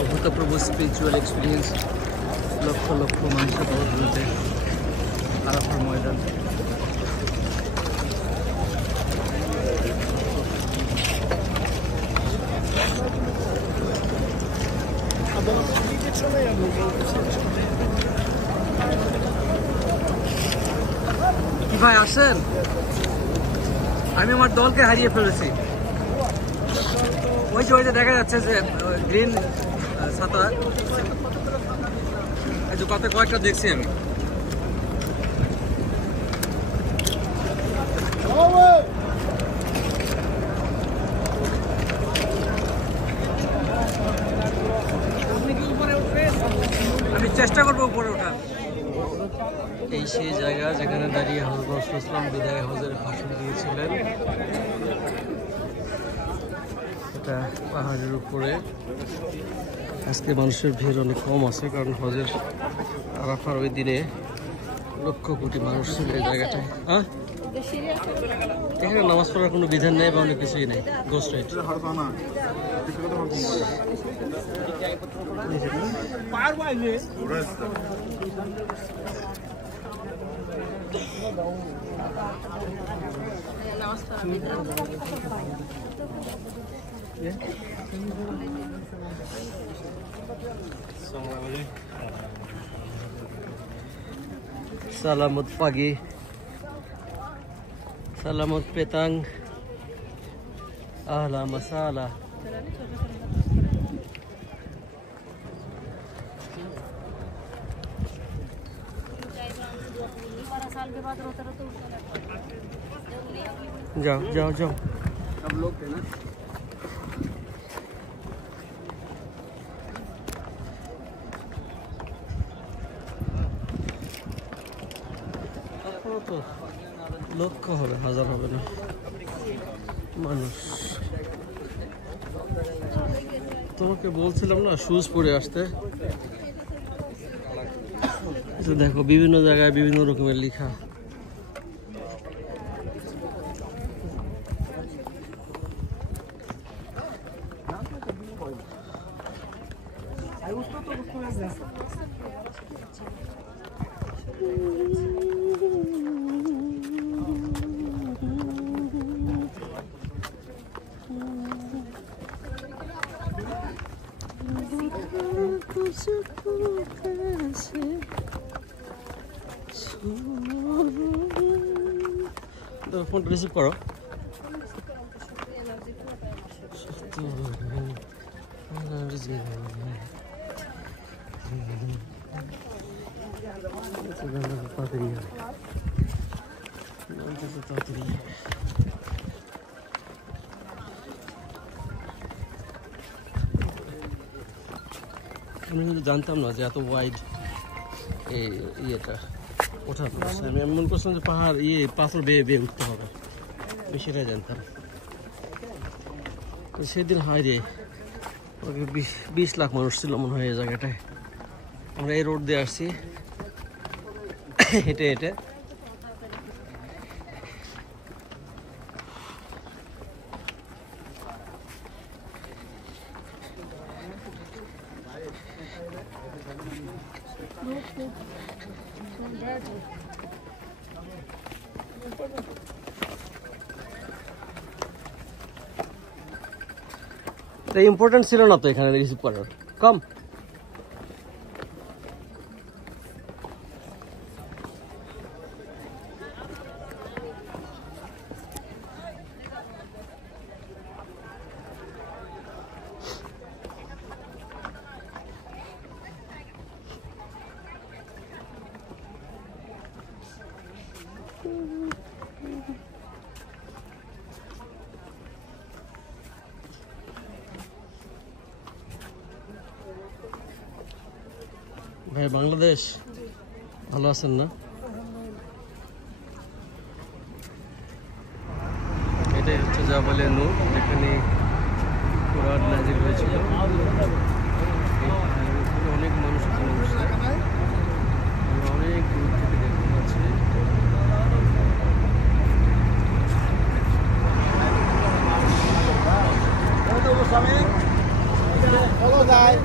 অভূতপূর্ব spiritual experience, lakh lakh মানুষের বদলতে আরাফার ময়দান। কি ভাই আসেন, আমি আমার দলকে হারিয়ে ফেলেছি। ওই যে দেখা যাচ্ছে যে গ্রিন ছাতা, এই যে কয়েকটা দেখছি আমি। আমি চেষ্টা করবো উপরে ওঠার। এই সেই জায়গা যেখানে দাঁড়িয়ে হযরত রাসূলুল্লাহ সাল্লাল্লাহু আলাইহি ওয়াসাল্লাম বিদায় হজের ভাষণ দিয়েছিলেন। এটা পাহাড়ের উপরে। আজকে মানুষের ভিড় অনেক কম আছে, কারণ হজের আরাফার ওই দিনে লক্ষ কোটি মানুষ ছিল এই জায়গাটায়। হ্যাঁ, এখানে নামাজ পড়ার কোনো বিধান নেই বা অনেক কিছুই নেই। Go straight. Salamat pagi, salamat petang, ahla masala. जाओ जाओ जाओ, सब लोग थे ना। তো লক্ষ হবে, হাজার হবে না মানুষ। তোমাকে বলছিলাম না শুজ পরে আসতে। দেখো বিভিন্ন জায়গায় বিভিন্ন রকমের লেখা। ফোনটা রিসিভ করো। আমি কিন্তু জানতাম না যে এত ওয়াইড এই ইয়েটা ওঠার। আমি মনে করছিলাম যে পাহাড় পাথর বেয়ে বেয়ে উঠতে হবে, আমি সেটাই জানতাম। সেদিন হাই রে 20 লাখ মানুষ ছিল মনে হয় এই জায়গাটায়। আমরা এই রোড দিয়ে আসছি হেঁটে হেঁটে। ইম্পর্টেন্ট ছিল না তো এখানে রিসিভ করার। কম ভাই, বাংলাদেশ ভালো আছেন না? এটাই হচ্ছে জাবালে নূর, যেখানে কোরআন নাযিল হয়েছিল। অনেক মানুষ এখানে বসছে, আমরা অনেক দূর থেকে দেখতে পাচ্ছি। Halo guys.